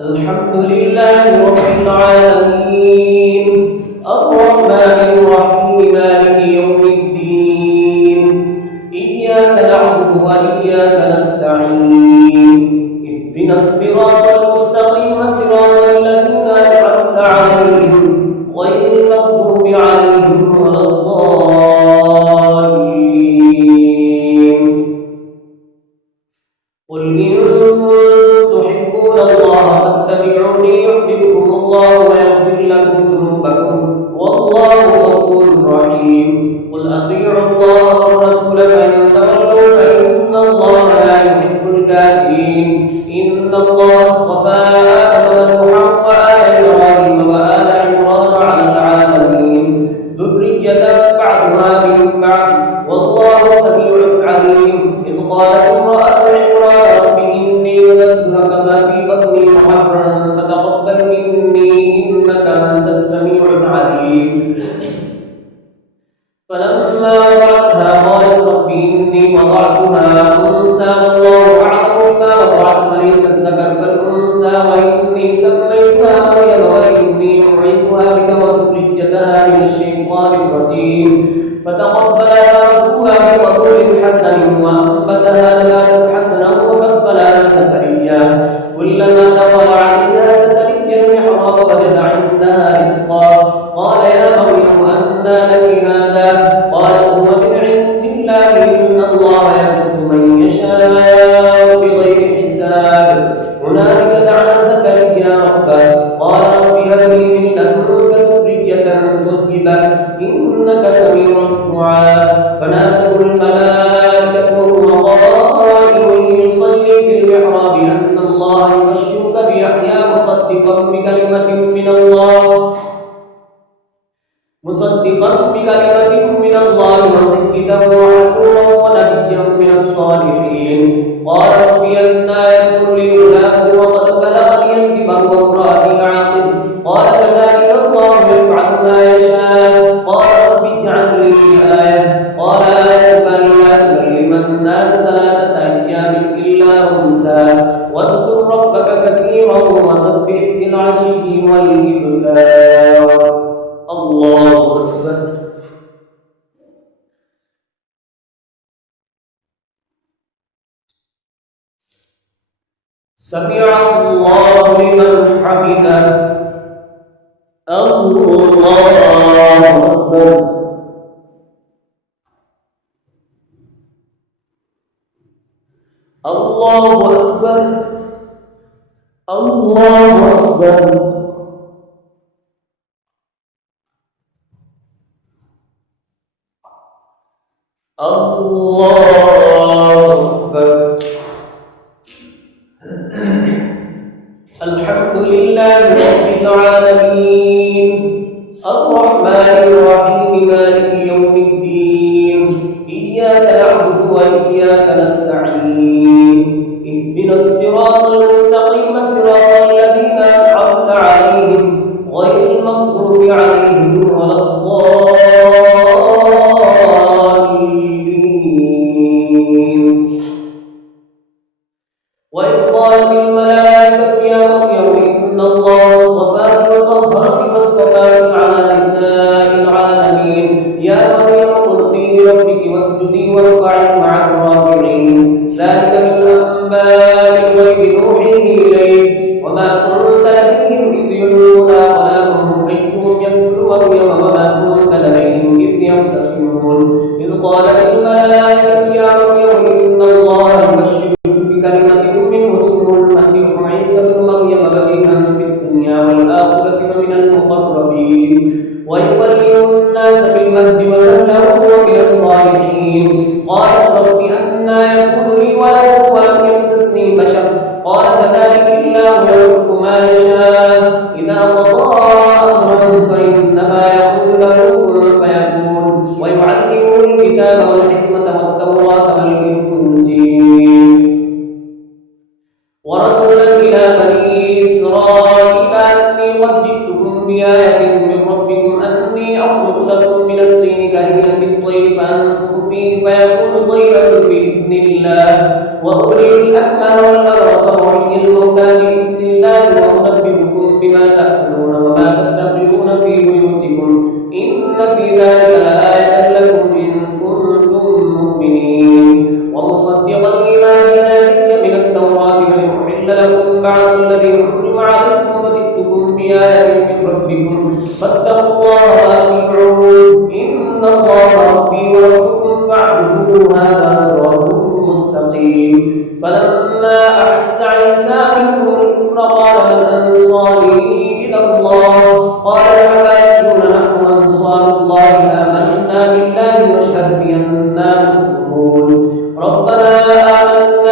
الحمد لله رب العالمين الرحمن الرحيم مالك يوم الدين إياك نعبد وإياك نستعين اهدنا الصراط المستقيم صراط الذين أنعمت عليهم غير المغضوب عليهم ولا الضالين قل إن تحبون الله فاتبعوني يحببكم الله ويغفر لكم ذنوبكم والله غفور رحيم قل أطيعوا الله والرسول فإن تولوا فإن الله لا يحب الكافرين إن الله اصطفى آدم ونوحا وآل إبراهيم وآل عمران على العالمين ذرية بعضها من بعض والله سميع عليم إذ قالت امرأة عمران رب إني نذرت لك ما في بطني محررا فتقبل مني إنك أنت السميع العليم فلما وضعتها قالت رب إني وضعتها أنثى والله أعلم بما وضعت وليس الذكر كالأنثى وإني سميتها مريم وإني أعيذها بك وذريتها من الشيطان الرجيم فتقبلها ربها بقبول حسن وأنبتها نباتا حسنا وكفلها زكريا كلما دخل عليها زكريا المحراب وجد عندها رزقا قال يا مريم أنى لك هذا قالت هو من عند الله إن الله يرزق من يشاء بغير حساب هنالك دعا زكريا ربه قال رب هب لي من لدنك ذرية طيبة إنك سميع الدعاء فنادته الملائكة وهو قائم يصلي في المحراب أن الله يبشرك بيحيى مصدقا بكلمة من الله وسيدا وحسولا ونبيا من الصالحين قال رب أنى يكون لي غلام وقد بلغني الكبر وامرأتي عاقر قال كذلك الله يفعل ما يشاء قال رب اجعل لي آية قال آيتك ألا تكلم الناس 3 أيام إلا رمزا واذكر ربك كثيرا وسبح بالعشي والإبكار الله أكبر سمع الله لمن حمده الله أكبر الله أكبر الله أكبر الله أكبر الحمد لله رب العالمين الرحمن الرحيم مالك يوم الدين إياك نعبد وإياك نستعين اهدنا الصراط المستقيم صراط الذين أنعمت عليهم غير المغضوب عليهم ولا الضالين وإذ قالت الملائكة يا مريم إن الله اصطفاك وطهرك واصطفاك على نساء العالمين يا مريم اقنتي لربك واسجدي واركعي مع الراكعين ذلك من أنباء الغيب نوحيه إليك وما كنت لديهم إذ يلقون أقلامهم أيهم يكفل مريم وما كنت لديهم إذ يختصمون إذ قالت الملائكة يا مريم إن الله يبشرك بكلمة منه اسمه المسيح عيسى بن مريم وجيها في الدنيا والآخرة ومن المقربين ويكلم الناس في المهد وكهلا ومن الصالحين قالت رب أنى يكون لي ولد ولم يمسسني بشر قال كذلك الله يخلق ما يشاء إذا قضى أمرا فإنما يقول له كن فيكون ويعلمه الكتاب والحكمة والتوراة والإنجيل ورسولا إلى بني إسرائيل أني قد جئتكم بآية من ربكم أني أخلق لكم من الطين كهيئة الطير فأنفخ فيه فيكون طيرا بإذن الله وأبرئ الأكمه والأبرص وأحيي الموتى بإذن بإذن الله وأنبئكم بما تأكلون وما تدخرون في بيوتكم إن في ذلك لآية لكم إن كنتم مؤمنين ومصدقا لما بين يدي من التوراة ولأحل لكم بعض الذي حرم عليكم وجئتكم بآية من ربكم فاتقوا الله وأطيعون إن الله ربي وربكم فاعبدوه هذا صراط مستقيم فلما أحس عيسى منهم الكفر قال من أنصاري إلى الله قال الحواريون نحن أنصار الله آمنا بالله واشهد بأننا مسلمون ربنا آمنا